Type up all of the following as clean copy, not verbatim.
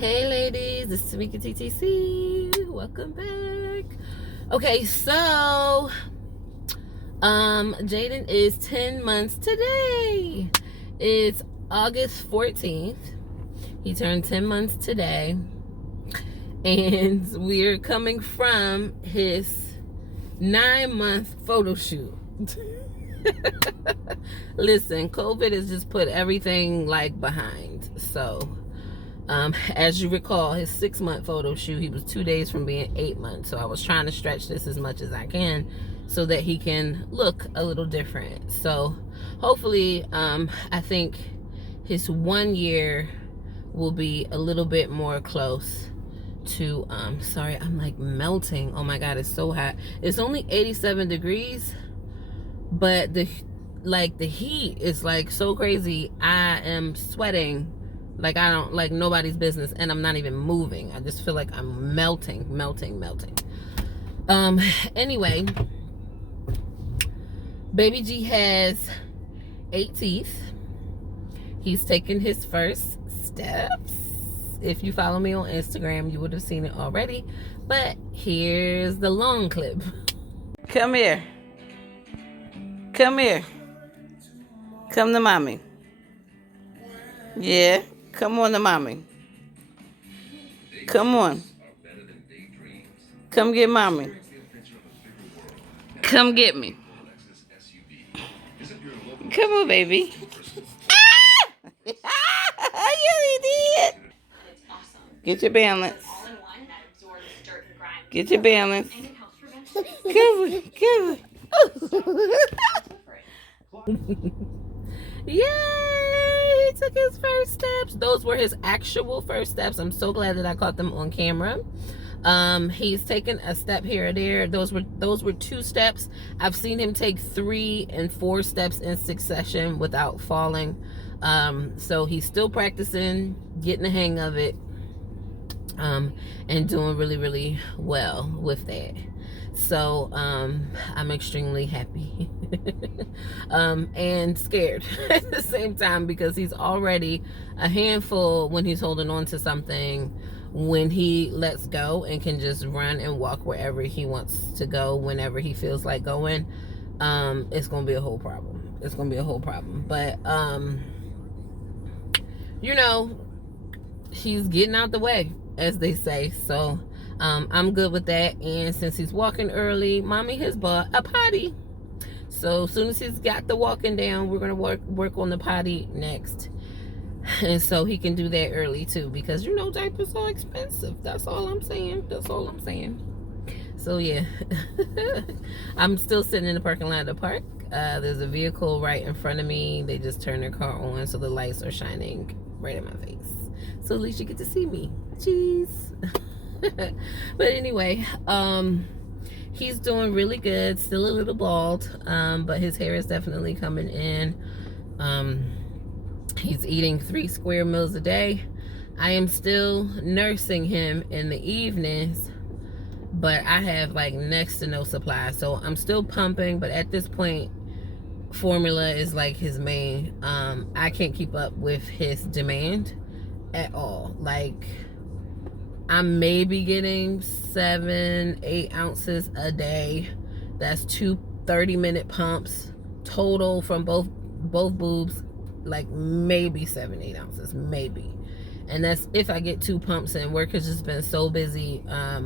Hey ladies, this is TamikiaTT. Welcome back. Okay, so Jaden is 10 months today. It's August 14th. He turned 10 months today. And we're coming from his 9-month photo shoot. Listen, COVID has just put everything like behind. So as you recall, his 6-month photo shoot, he was 2 days from being 8 months. So I was trying to stretch this as much as I can so that he can look a little different. So hopefully, I think his 1 year will be a little bit more close to, sorry, I'm like melting. Oh my God, it's so hot. It's only 87 degrees, but the heat is like so crazy. I am sweating like I don't, like nobody's business, and I'm not even moving. I just feel like I'm melting. Anyway, baby G has 8 teeth. He's taken his first steps. If you follow me on Instagram, you would have seen it already, but here's the long clip. Come here. Come here. Come to mommy. Yeah. Come on to mommy. Come on. Come get mommy. Come get me. Come on, baby. Ah! You did. Get your balance. Get your balance. Come on. Yay! He took his first steps. Those were his actual first steps. I'm so glad that I caught them on camera. He's taken a step here or there. Those were 2 steps. I've seen him take 3 and 4 steps in succession without falling. So he's still practicing, getting the hang of it, and doing really, really well with that. So I'm extremely happy and scared at the same time, because he's already a handful when he's holding on to something. When he lets go and can just run and walk wherever he wants to go whenever he feels like going, it's gonna be a whole problem. It's gonna be a whole problem. But you know, he's getting out the way, as they say. So I'm good with that. And since he's walking early, mommy has bought a potty. So as soon as he's got the walking down, we're gonna work on the potty next. And so he can do that early too, because you know diapers are expensive. That's all I'm saying. So yeah. I'm still sitting in the parking lot of the park. There's a vehicle right in front of me. They just turned their car on, so the lights are shining right in my face. So at least you get to see me. Jeez. But anyway, he's doing really good. Still a little bald, but his hair is definitely coming in. He's eating 3 square meals a day. I am still nursing him in the evenings, but I have like next to no supply. So I'm still pumping, but at this point, formula is like his main. I can't keep up with his demand at all. Like, I'm maybe getting 7-8 ounces a day. That's 2 30-minute pumps total from both boobs. Like maybe 7-8 ounces, maybe. And that's if I get 2 pumps in. Work has just been so busy. I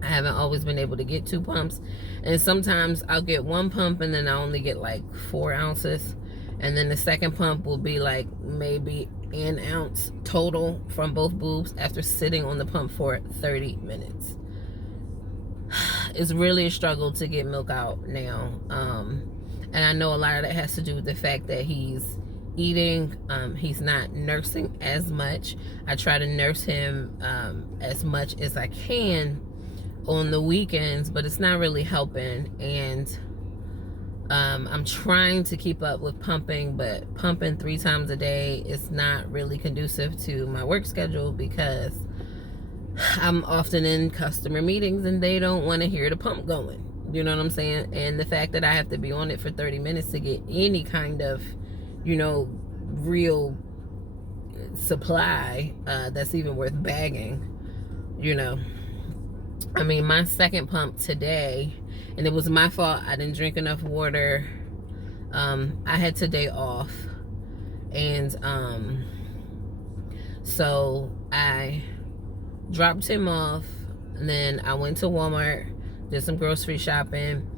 haven't always been able to get 2 pumps. And sometimes I'll get 1 pump and then I only get like 4 ounces. And then the second pump will be like maybe an ounce total from both boobs after sitting on the pump for 30 minutes. It's really a struggle to get milk out now. And I know a lot of that has to do with the fact that he's eating. He's not nursing as much. I try to nurse him as much as I can on the weekends, but it's not really helping. And I'm trying to keep up with pumping, but pumping 3 times a day is not really conducive to my work schedule, because I'm often in customer meetings and they don't want to hear the pump going. You know what I'm saying? And the fact that I have to be on it for 30 minutes to get any kind of, you know, real supply that's even worth bagging, you know. I mean, my second pump today, and it was my fault, I didn't drink enough water. I had today off, and so I dropped him off, and then I went to Walmart, did some grocery shopping,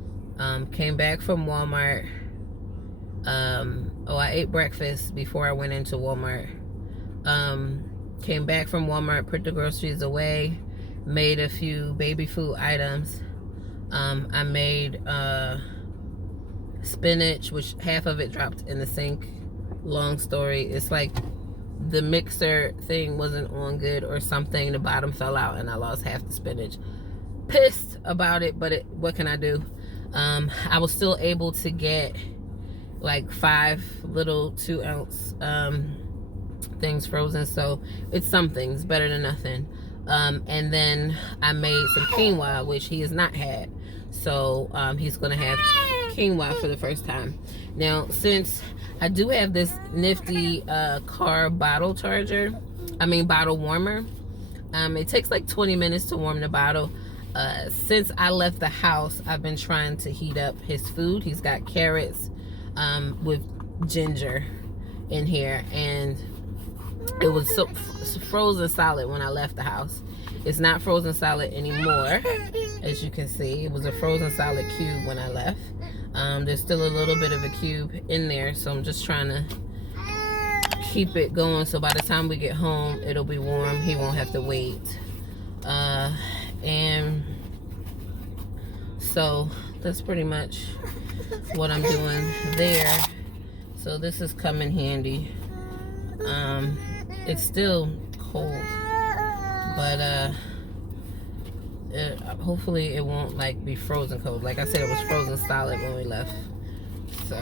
came back from Walmart. I ate breakfast before I went into Walmart. Came back from Walmart, put the groceries away, made a few baby food items. I made spinach, which half of it dropped in the sink. Long story, it's like the mixer thing wasn't on good or something. The bottom fell out and I lost half the spinach. Pissed about it, but what can I do? I was still able to get like 5 little 2-ounce things frozen, so it's something. It's better than nothing. And then I made some quinoa, which he has not had, so he's gonna have quinoa for the first time. Now, since I do have this nifty car bottle warmer, it takes like 20 minutes to warm the bottle. Since I left the house, I've been trying to heat up his food. He's got carrots with ginger in here, and it was so frozen solid when I left the house. It's not frozen solid anymore, as you can see. It was a frozen solid cube when I left. There's still a little bit of a cube in there, so I'm just trying to keep it going so by the time we get home it'll be warm. He won't have to wait. And so that's pretty much what I'm doing there. So this is coming handy. It's still cold, but hopefully it won't like be frozen cold. Like I said, it was frozen solid when we left. So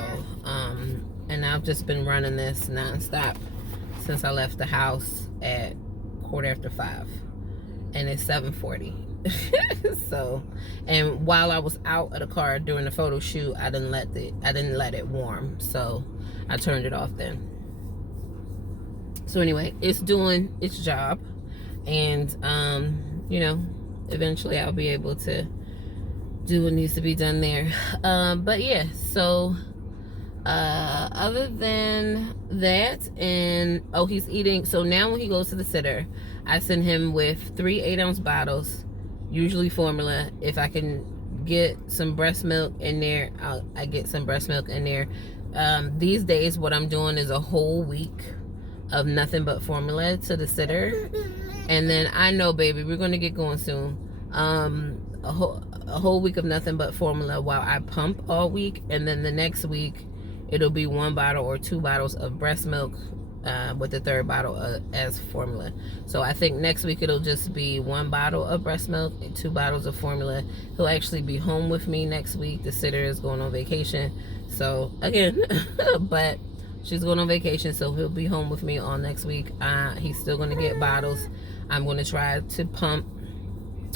and I've just been running this nonstop since I left the house at 5:15, and it's 7:40. So, and while I was out of the car during the photo shoot, I didn't let it warm, so I turned it off then. So anyway, it's doing its job, and you know, eventually I'll be able to do what needs to be done there. But yeah, so other than that, and he's eating. So now when he goes to the sitter, I send him with 3 8-ounce bottles, usually formula. If I can get some breast milk in there, I get some breast milk in there. These days what I'm doing is a whole week of nothing but formula to the sitter, and then I know, baby, we're gonna get going soon. A whole week of nothing but formula while I pump all week, and then the next week it'll be 1 bottle or 2 bottles of breast milk with the 3rd bottle as formula. So I think next week it'll just be 1 bottle of breast milk and 2 bottles of formula. He'll actually be home with me next week. The sitter is going on vacation, so again but she's going on vacation, so he'll be home with me all next week. He's still going to get bottles. I'm going to try to pump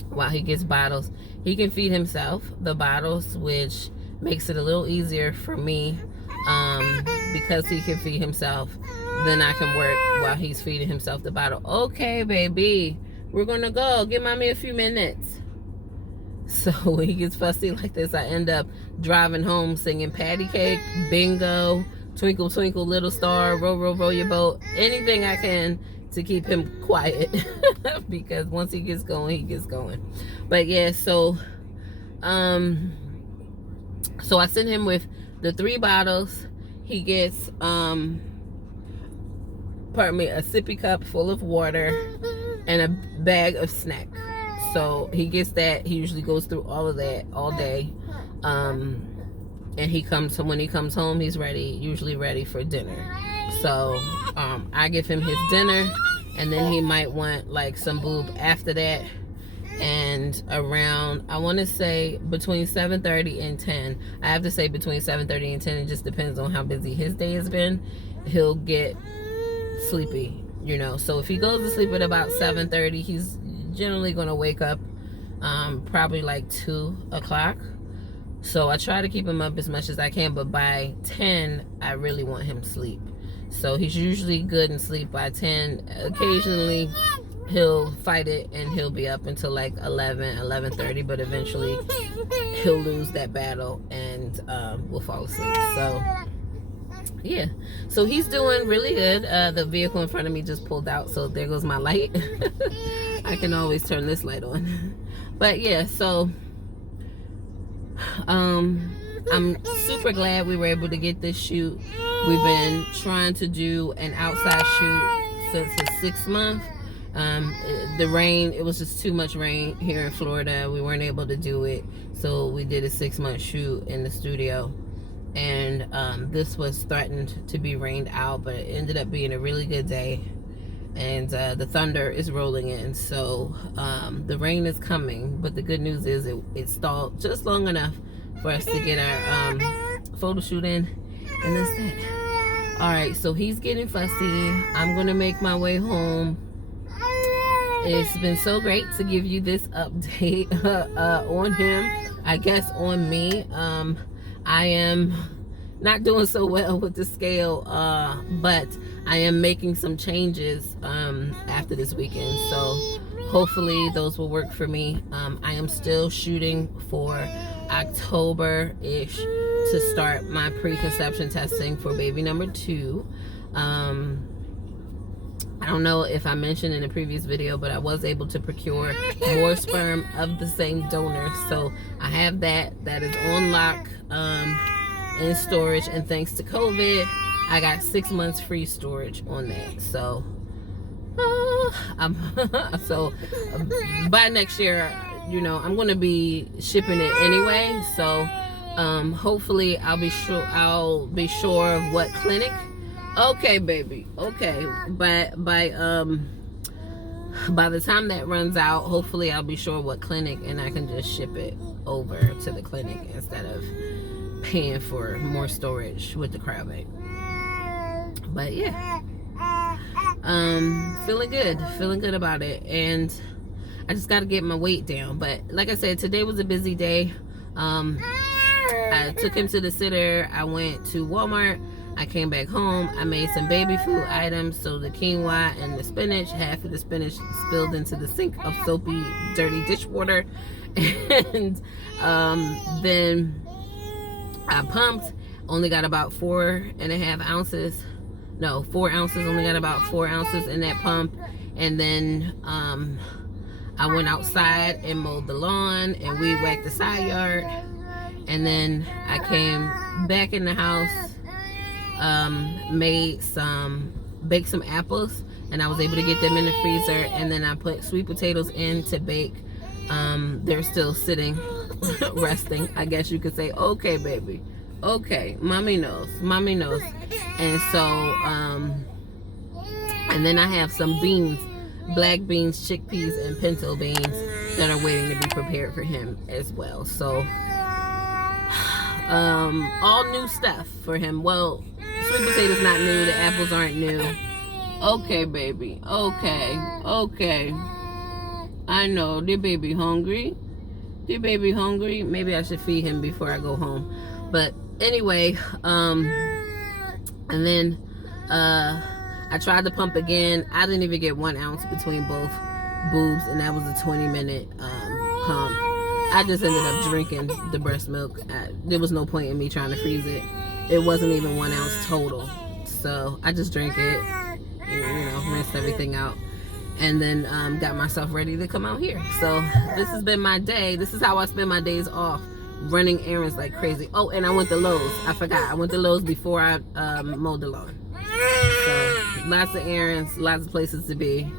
while he gets bottles. He can feed himself the bottles, which makes it a little easier for me, because he can feed himself. Then I can work while he's feeding himself the bottle. Okay, baby, we're going to go. Give mommy a few minutes. So when he gets fussy like this, I end up driving home singing patty cake, bingo, twinkle twinkle little star, row row row your boat, anything I can to keep him quiet. Because once he gets going, he gets going. But yeah, so I sent him with the 3 bottles. He gets a sippy cup full of water and a bag of snacks. So he gets that. He usually goes through all of that all day. And when he comes home, he's usually ready for dinner. So I give him his dinner, and then he might want like some boob after that. And around, I want to say between 7:30 and 10. I have to say between 7:30 and 10. It just depends on how busy his day has been. He'll get sleepy, you know. So if he goes to sleep at about 7:30, he's generally going to wake up probably like 2 o'clock. So I try to keep him up as much as I can, but by 10, I really want him to sleep. So he's usually good and sleep by 10. Occasionally he'll fight it and he'll be up until like 11:30, but eventually he'll lose that battle and will fall asleep. So yeah, so he's doing really good. The vehicle in front of me just pulled out, so there goes my light. I can always turn this light on. But yeah, so I'm super glad we were able to get this shoot. We've been trying to do an outside shoot since his 6th month. The rain, it was just too much rain here in Florida. We weren't able to do it, so we did a 6-month shoot in the studio. And this was threatened to be rained out, but it ended up being a really good day. And the thunder is rolling in, so the rain is coming. But the good news is it stalled just long enough for us to get our photo shoot in, and that's that. All right, so he's getting fussy. I'm gonna make my way home. It's been so great to give you this update on him, I guess on me. I am not doing so well with the scale, but I am making some changes after this weekend, so hopefully those will work for me. I am still shooting for October-ish to start my preconception testing for baby number 2. I don't know if I mentioned in a previous video, but I was able to procure more sperm of the same donor, so I have that is on lock in storage, and thanks to COVID I got 6 months free storage on that. So by next year, you know, I'm gonna be shipping it anyway, so hopefully I'll be sure of what clinic. Okay, baby. Okay, but by the time that runs out, hopefully I'll be sure what clinic, and I can just ship it over to the clinic instead of paying for more storage with the cryobank. But yeah, feeling good about it, and I just got to get my weight down. But like I said, today was a busy day. I took him to the sitter. I went to Walmart. I came back home. I made some baby food items. So the quinoa and the spinach, half of the spinach spilled into the sink of soapy, dirty dishwater. And then I pumped. Only got about 4.5 ounces. No, 4 ounces. Only got about 4 ounces in that pump. And then I went outside and mowed the lawn and weed whacked the side yard. And then I came back in the house, baked some apples, and I was able to get them in the freezer. And then I put sweet potatoes in to bake. They're still sitting, resting, I guess you could say. Okay, baby. Okay, mommy knows. And so, and then I have some beans, black beans, chickpeas, and pinto beans that are waiting to be prepared for him as well. So, all new stuff for him. Well, sweet potatoes not new, the apples aren't new. Okay, baby. Okay. I know, the baby hungry. Maybe I should feed him before I go home. But anyway, and then I tried to pump again. I didn't even get 1 ounce between both boobs, and that was a 20-minute pump. I just ended up drinking the breast milk. There was no point in me trying to freeze it. It wasn't even 1 ounce total. So I just drank it, you know, rinsed everything out, and then got myself ready to come out here. So this has been my day. This is how I spend my days off, running errands like crazy. Oh, and I went to Lowe's. I forgot. I went to Lowe's before I mowed the lawn. So lots of errands, lots of places to be.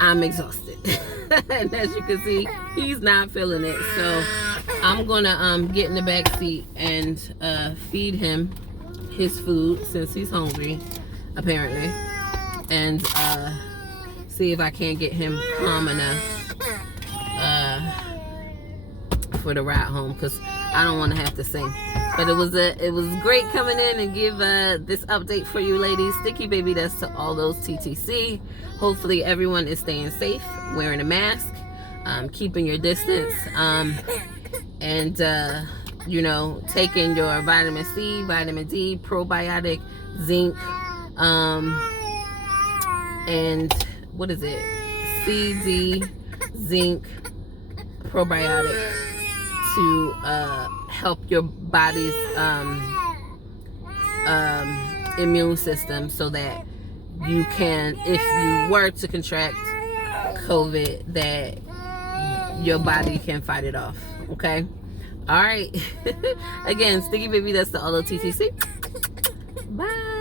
I'm exhausted. And as you can see, he's not feeling it. So I'm gonna get in the back seat and feed him his food since he's hungry, apparently, and see if I can't get him calm enough for the ride home, because I don't want to have to sing. But it was great coming in and give this update for you ladies. Sticky baby does to all those TTC. Hopefully everyone is staying safe, wearing a mask, keeping your distance, and you know, taking your vitamin C, vitamin D, probiotic, zinc, And what is it? CD, zinc, probiotic to help your body's immune system, so that you can, if you were to contract COVID, that your body can fight it off. Okay. All right. Again, Sticky Baby, that's the OLOTTC. Bye.